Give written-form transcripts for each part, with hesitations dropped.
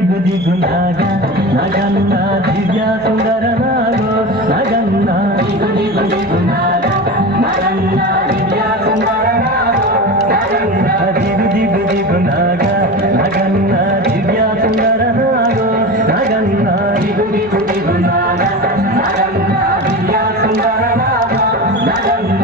దిగు దిగు నాగ నగన్న దివ్య సుందర నాగో నగన్న దిగు దిగు దిగు నాగ నగన్న దివ్య సుందర నాగో నగన్న దిగు దిగు దిగు నాగ నగన్న దివ్య సుందర నాగో నగన్న దిగు దిగు దిగు నాగ నగన్న దివ్య సుందర నాగో నగన్న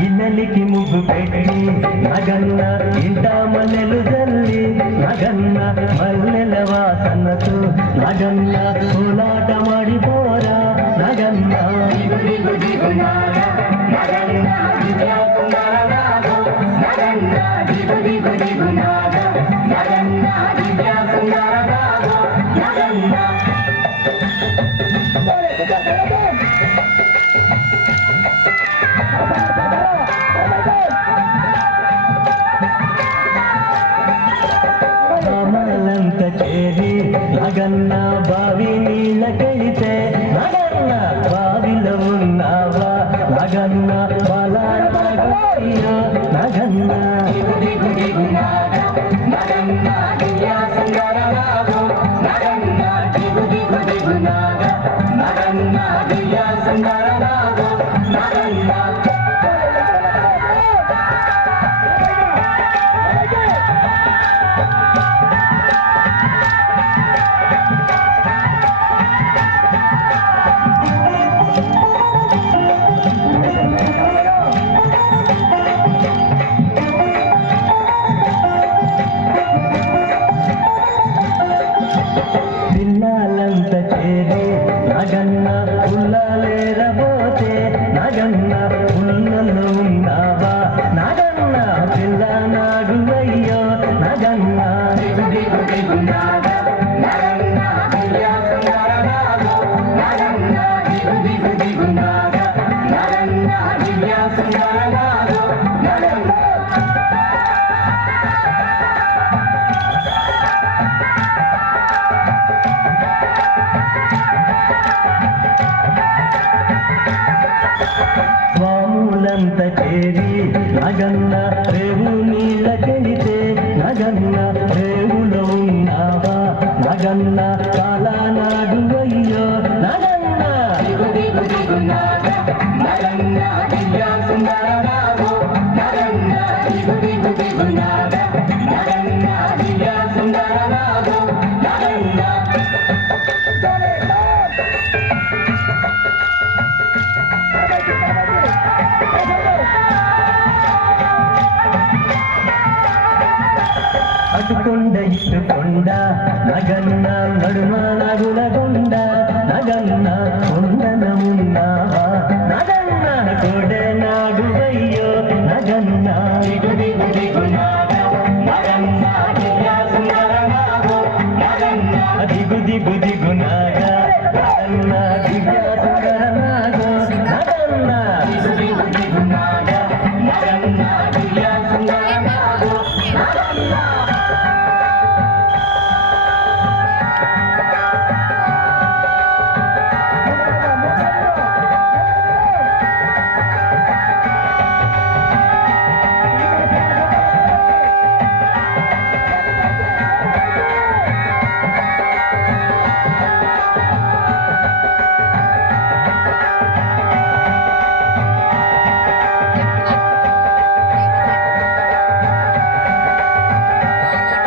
ఇన్నలికి ముగ్గు పెట్టి నగన్న ఇంట మల్లెలు జల్లి నగన్న మల్లెల వాసనతో నగన్న కోలాట మాడిపోరా నగన్న దిగు దిగు నాగ నగన్న దివ్య సుందర నాగో నగన్న దిగు దిగు దిగు నాగ నగన్న దివ్య సుందర నాగో నగన్న మామలంత చేరి నగన్న బావి నీళ్ళకెళితే నగన్న బావిలో ఉన్నావా నగన్న బలాయ్యో నగన్న దిగు దిగు నాగ నగన్న దివ్య సుందర నాగో నగన్న దిగు దిగు దిగు నాగ నగన్న దివ్య సుందర నాగో నగన్న పిల్లలంత చేరి నగన్న పుల్లలేరబోతే నగన్న పుల్లలో ఉన్నావా నగన్న పిల్ల నాగువయ్యో నగన్న దిగు దిగు దిగు నాగ నగన్న దివ్య సుందర నాగో నగన్న దిగు దిగు దిగు నాగ నగన్న దివ్య సుందర నాగో నగన్న స్వాములంత చేరి నగన్న రేవు నీళ్ళకెళితే నగన్న రేవులో ఉన్నావా నగన్న కాలానాడు అయ్యో నగన్న దిగు దిగు దిగు నాగ నగన్న దివ్య సుందర నాగో నగన్న దిగు దిగు దిగు నాగ నగన్న దివ్య సుందర నాగో నగన్న అటుకొండ ఇటుకొండ నగన్న నడుమ నగులగొండ నగన్న కొండనమున్నావా నగన్న కొడే నాగువయ్యో నగన్న దిగు దిగు దిగు నాగ నగన్న దివ్య సుందర నాగో నగన్న దిగు దిగు దిగు నాగ